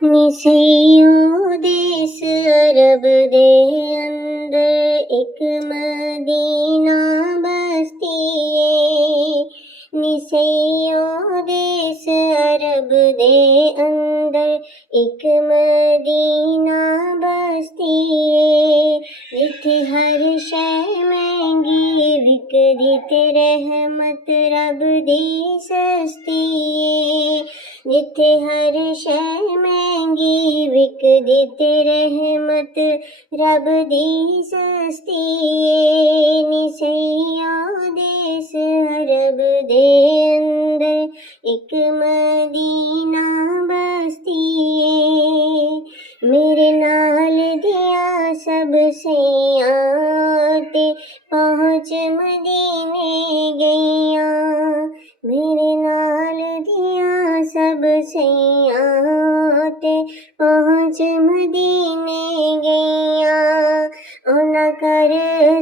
निसैयों देश अरब दे अंदर एक मदीना बस्ती है। निसैयों देश अरब दे अंदर एक मदीना बस्ती है। जिथे हर शै महंगी विकदी ते रहमत रब दी सस्ती है। जिथे हर शै महंगी विकदी ते रहमत रब दी सस्ती है। निसैयों देश अरब दे अंदर एक मदीना बस्ती है। मेरे नाल दियां सब सैयां ते पहुँच मदीने गईयां। मेरे नाल दियां सब सैयां ते पहुँच मदीने गईयां। उन्हां कर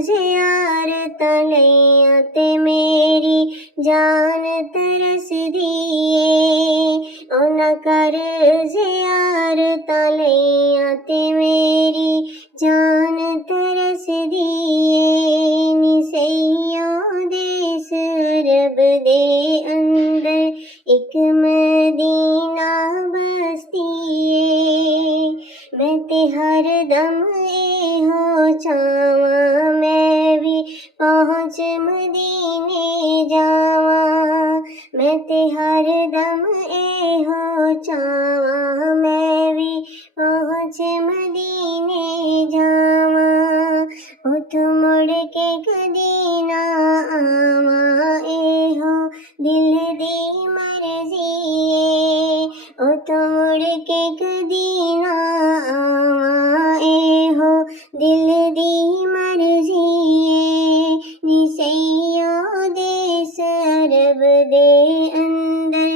ज़ियारतां लईयां ते मेरी जान तरसदी ऐ। उन्हां कर ज़ियारतां लईयां ते मेरी जान तरसदी ऐ। निसैयों देश अरब दे अंदर एक मदीना बस्ती है। मैं ते हर दम एहो चाहवां मैं भी पहुँच मदीने जावां। मैं ते हर दम एहो चाहवां मैं भी पहुँच मदीने जावां। उथों मुड़ के कदी ना आवां एहो दिल दी मर्जी ऐ। उथों मुड़ के कदी ना आवां एहो दिल दी मर्जी ऐ। निसैयों देश अरब दे अंदर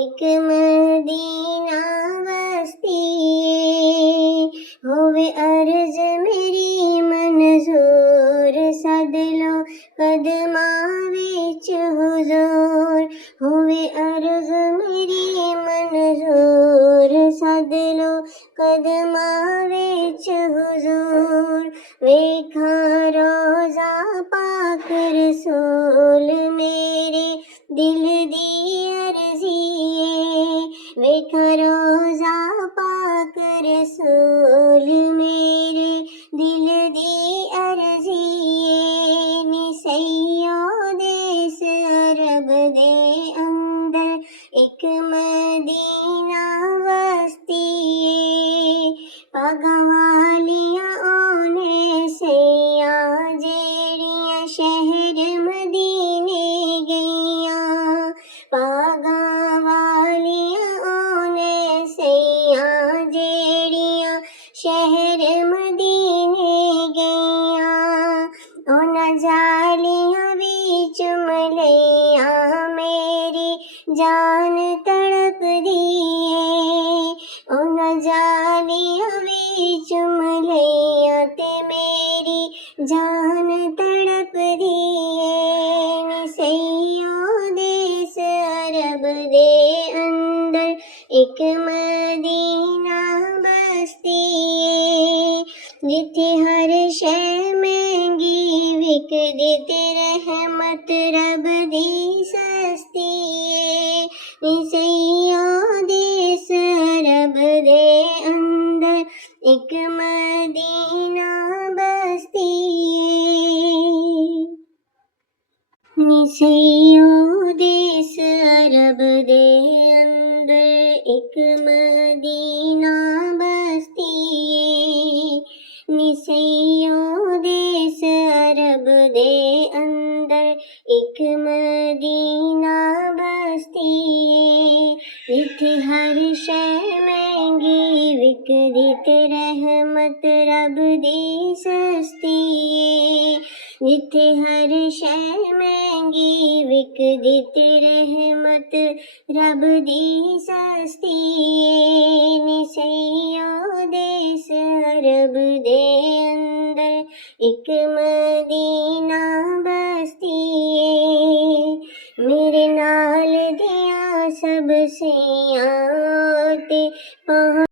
एक मदीना बस्ती है। होवे अर्ज मेरी मंजूर सद लो कदमां विच हुजूर। होवे अर्ज मेरी मंजूर सद लो कदमां विच हुजूर। वेखां रोज़ा पाक रसूल मेरे दिल दी अर्जी ऐ। वेखां रोज़ा पाक रसूल मेरे दिल दी अर्जी ऐ। निसैयों देश अरब दे अंदर एक मदीना बस्ती है। पागां वालियां ओने सैयां जेड़ियां शहर मदीने गईयां। पागां वालियां ओने सैयां जेड़ियां शहर मदीने गईयां। उन्हां जालियां भी चुम लईयां मेरी जान तड़पदी ऐ। उन्हां जालियां भी चुम लईयां ते मेरी जान तड़पदी ऐ। निसैयों देश अरब दे अंदर एक मदीना बस्ती है। जिथे हर शै महंगी विकदी ते रहमत रब दी सस्ती है। निसैयों देश अरब दे अंदर एक मदीना बस्ती है। निसैयों देश अरब दे अंदर एक मदीना बस्ती है। निसैयों देश अरब दे अंदर एक मदीना बस्ती है। जिथे हर शै महंगी विकदी ते रहमत रब दी सस्ती है। जिथे हर शै महंगी विकदी ते रहमत रब दी सस्ती है। निसैयों देश अरब दे अंदर एक